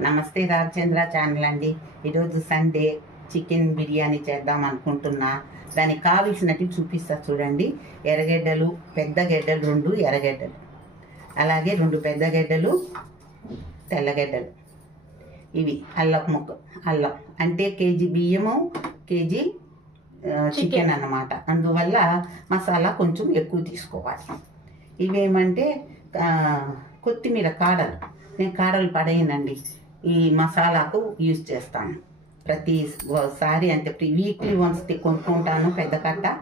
నమస్తే రామచంద్ర ఛానల్ అండి. ఈరోజు సండే చికెన్ బిర్యానీ చేద్దాం అనుకుంటున్నా. దానికి కావలసినట్టు చూపిస్తా చూడండి. ఎర్రగడ్డలు పెద్ద గడ్డలు రెండు ఎర్రగడ్డలు. అలాగే రెండు పెద్ద గడ్డలు తెల్లగడ్డలు ఇవి అల్లం ముక్క అల్లం. అంటే కేజీ బియ్యము కేజీ చికెన్ అన్నమాట. అందువల్ల మసాలా కొంచెం ఎక్కువ తీసుకోవాలి. ఇవేమంటే కొత్తిమీర కాడలు. నేను కాడలు పడేయనండి. ఈ మసాలాకు యూజ్ చేస్తాను. ప్రతిసారి అంటే వీక్లీ వన్స్ కొనుక్కుంటాను పెద్ద కట్ట.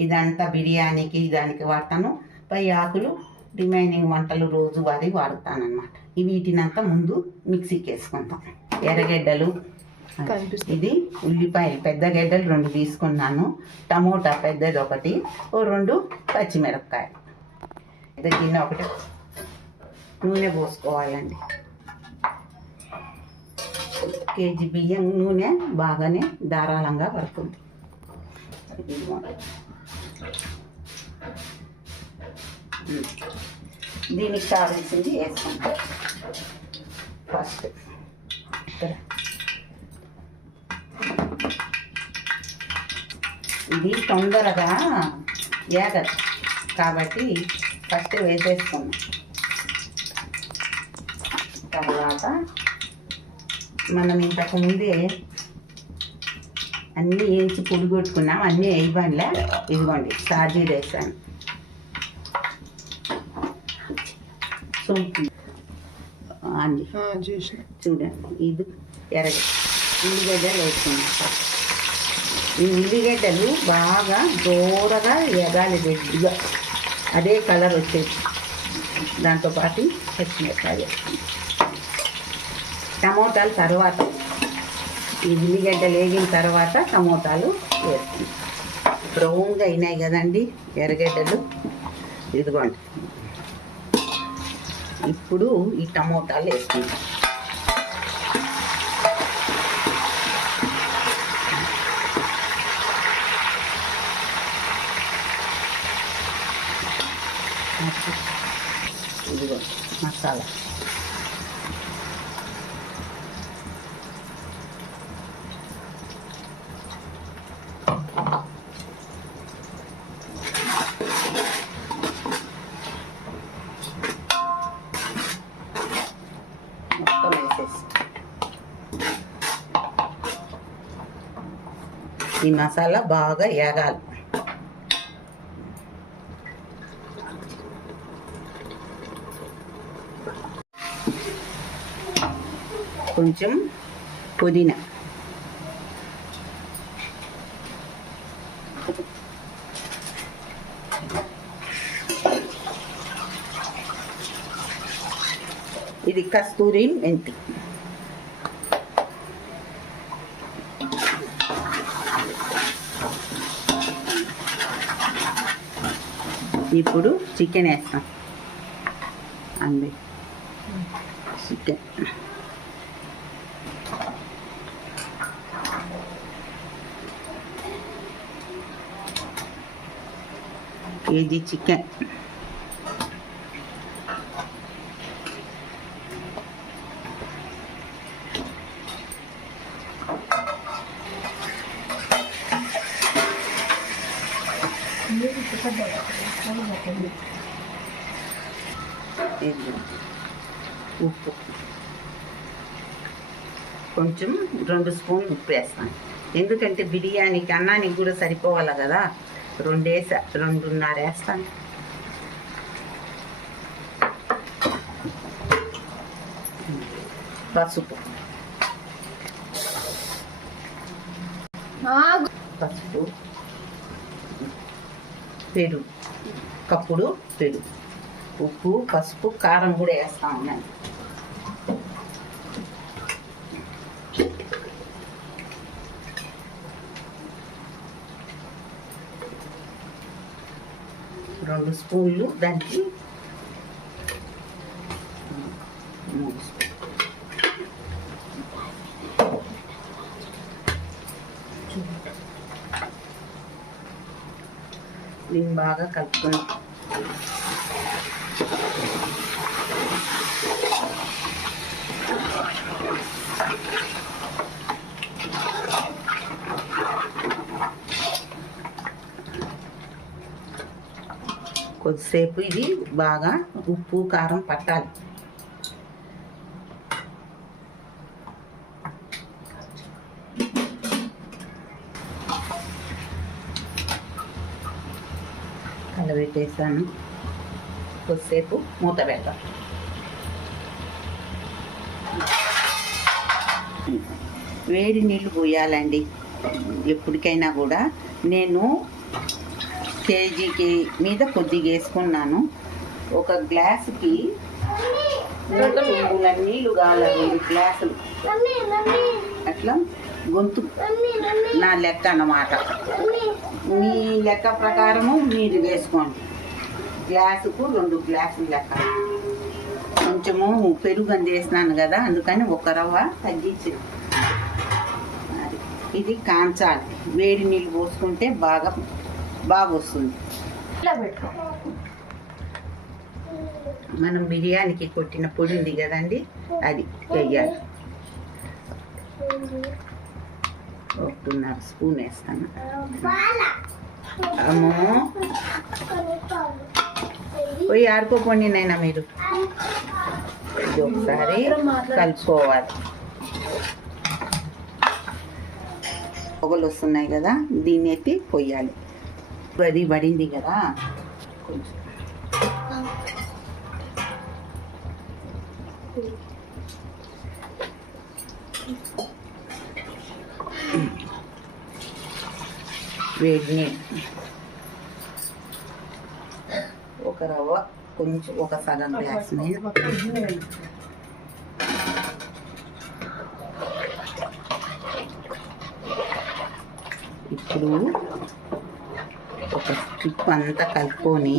ఇదంతా బిర్యానీకి దానికి వాడతాను. పై ఆకులు రిమైనింగ్ వంటలు రోజువారీ వాడుతాను అనమాట వీటినంతా ముందు మిక్సీకి వేసుకుంటాం. ఎర్రగడ్డలు. ఇది ఉల్లిపాయలు. పెద్ద గడ్డలు రెండు తీసుకున్నాను. టమోటా పెద్దది ఒకటి. ఓ రెండు పచ్చిమిరపకాయలు. పెద్ద గిన్నె ఒకటి. నూనె పోసుకోవాలండి. కేజీ బియ్యం నూనె బాగానే ధారాళంగా పడుతుంది. దీనికి కావాల్సింది వేసుకుంటాం ఫస్ట్ ఇక్కడ. ఇది తొందరగా ఏగదు. కాబట్టి ఫస్ట్ వేసేసుకున్నాం తర్వాత మనం ఇంతకు ముందే అన్నీ వేసి పొడి కొట్టుకున్నాం అన్నీ వేయబండిలే. ఇదిగోండి సాజీ వేసాను సొంపు. అన్నీ చూడండి ఇది ఎర్రగ ఉల్లిగడ్డలు వేసుకున్నాం. ఈ ఉల్లిగడ్డలు బాగా దూరగా ఎగాలి రెడ్డిగా. అదే కలర్ వచ్చేది. దాంతోపాటు పచ్చిమిరపకాయలు వేసుకున్నాం. టమోటాలు తర్వాత ఈ ఉల్లిగడ్డలు వేగిన తర్వాత టమోటాలు వేస్తుంది బ్రౌన్గా అయినాయి కదండి ఎర్రగడ్డలు. ఇదిగోండి. ఇప్పుడు ఈ టమోటాలు వేసుకుంటాం ఇదిగో మసాలా. ఈ మసాలా బాగా ఏగాలి. కొంచెం పుదీనా. ఇది కస్తూరి మెంతి. ఇప్పుడు చికెన్ వేస్తాం. అంది. చికెన్ కేజీ చికెన్ ఇది ఉప్పు. కొంచెం రెండు స్పూన్లు ఉప్పు వేస్తాను. ఎందుకంటే బిర్యానీకి అన్నానికి కూడా సరిపోవాలి కదా? రెండేసా రెండున్నర వేస్తాను. పసుపు. పసుపు. పెరుగు. కప్పుడు పెరుగు. ఉప్పు పసుపు కారం కూడా వేస్తా ఉన్నాను రెండు స్పూన్లు దానికి మూడు స్పూన్లు. దీన్ని బాగా కలుపుకొని కొద్దిసేపు ఇది బాగా ఉప్పు కారం పట్టాలి. కలబెట్టేసాను. కొద్దిసేపు మూత పెడతాం వేడి నీళ్ళు పోయాలండి. ఎప్పటికైనా కూడా. నేను కేజీకి మీద కొద్దిగా వేసుకున్నాను. ఒక గ్లాసుకి చెంబుల నీళ్ళు కావాలి రెండు గ్లాసులు. అట్లా గొంతు నా లెక్క అన్నమాట. మీ లెక్క ప్రకారము మీరు వేసుకోండి. గ్లాసుకు రెండు గ్లాసులు లెక్క. కొంచెము పెరుగు అందేసినాను కదా అందుకని ఒక రవ్వ తగ్గించి. అది. ఇది కాంచాలి. వేడి నీళ్ళు పోసుకుంటే బాగా బాగా వస్తుంది. మనం బిర్యానీకి కొట్టిన పొడి ఉంది కదండి అది వేయాలి. ఒకటిన్నర స్పూన్ వేస్తాను. అమ్మో. పోయి ఆడుకోపోండి నైనా మీరు. ఇది ఒకసారి కలుపుకోవాలి. పొగలు వస్తున్నాయి కదా దీన్ని ఎత్తి పొయ్యాలి. అది పడింది కదా. కొంచెం వేడి నీళ్ళు ఒక రవ్వ కొంచెం ఒక సగం గ్లాస్ మీద ఇప్పుడు ఒక స్ట్రిప్ అంతా కలుపుకొని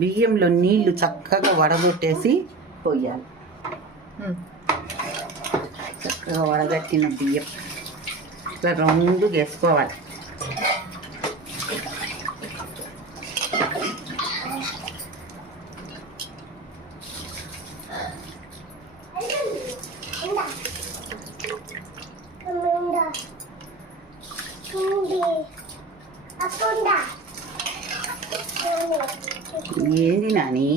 బియ్యంలో నీళ్ళు చక్కగా వడగొట్టేసి పోయాలి. చక్కగా వడగట్టిన బియ్యం. ఇట్లా రౌండ్ వేసుకోవాలి. ఏంది నాని?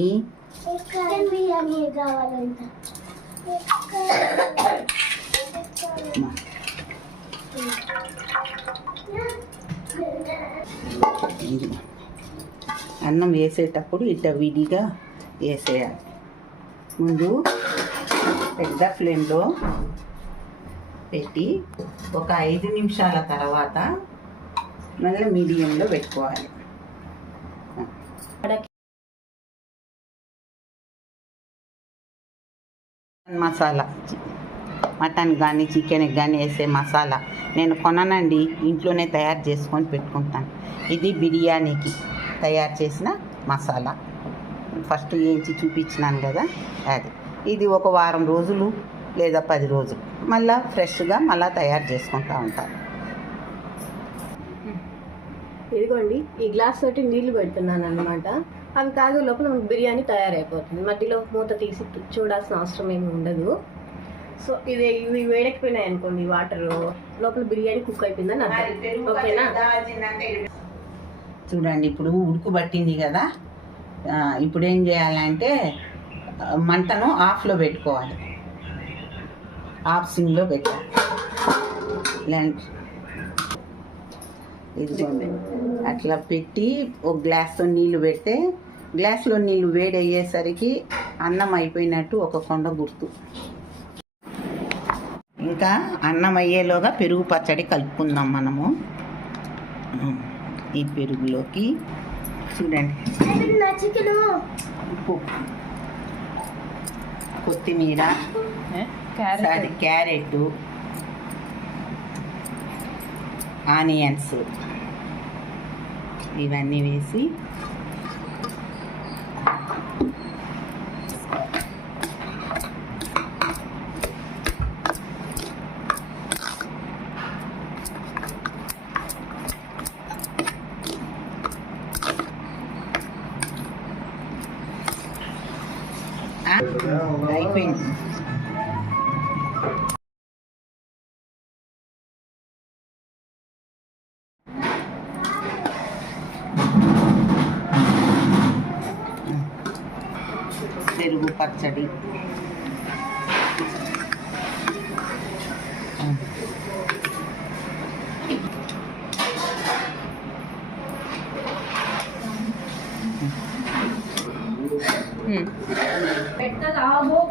అన్నం వేసేటప్పుడు ఇట్ట విడిగా వేసేయాలి. ముందు పెద్ద ఫ్లేమ్లో పెట్టి ఒక ఐదు నిమిషాల తర్వాత మళ్ళీ మీడియంలో పెట్టుకోవాలి మసాలా మటన్ కానీ చికెన్ కానీ వేసే మసాలా నేను కొననండి. ఇంట్లోనే తయారు చేసుకొని పెట్టుకుంటాను. ఇది బిర్యానీకి తయారు చేసిన మసాలా ఫస్ట్ వేయించి చూపించినాను కదా అది. ఇది ఒక వారం రోజులు లేదా పది రోజులు. మళ్ళీ ఫ్రెష్గా మళ్ళీ తయారు చేసుకుంటూ ఉంటాను. ఇదిగోండి ఈ గ్లాస్ తోటి నీళ్ళు పెడుతున్నాను అనమాట అవి కాగే లోపల మనకు బిర్యానీ తయారైపోతుంది. మధ్యలో మూత తీసి చూడాల్సిన అవసరం ఏమి ఉండదు. సో ఇది ఇవి వేడెక్కిపోయినాయి అనుకోండి వాటర్. లోపల బిర్యానీ కుక్ అయిపోయిందని అర్థం ఓకేనా? చూడండి ఇప్పుడు ఉడుకు పట్టింది కదా. ఇప్పుడు ఏం చేయాలంటే మంటను ఆఫ్లో పెట్టుకోవాలి. ఆఫ్ సిమ్లో పెట్టాలి. ఇలాంటి ఇదిగోండి అట్లా పెట్టి ఒక గ్లాస్తో నీళ్ళు పెడితే గ్లాస్లో నీళ్ళు వేడి అయ్యేసరికి అన్నం అయిపోయినట్టు ఒక కొండ గుర్తు. ఇంకా అన్నం అయ్యేలోగా పెరుగు పచ్చడి కలుపుకుందాం మనము. ఈ పెరుగులోకి చూడండి. కొత్తిమీర క్యారెట్. ఆనియన్స్ ఇవన్నీ వేసి ఆ, అయిపోయింది 응. 일단 아뭐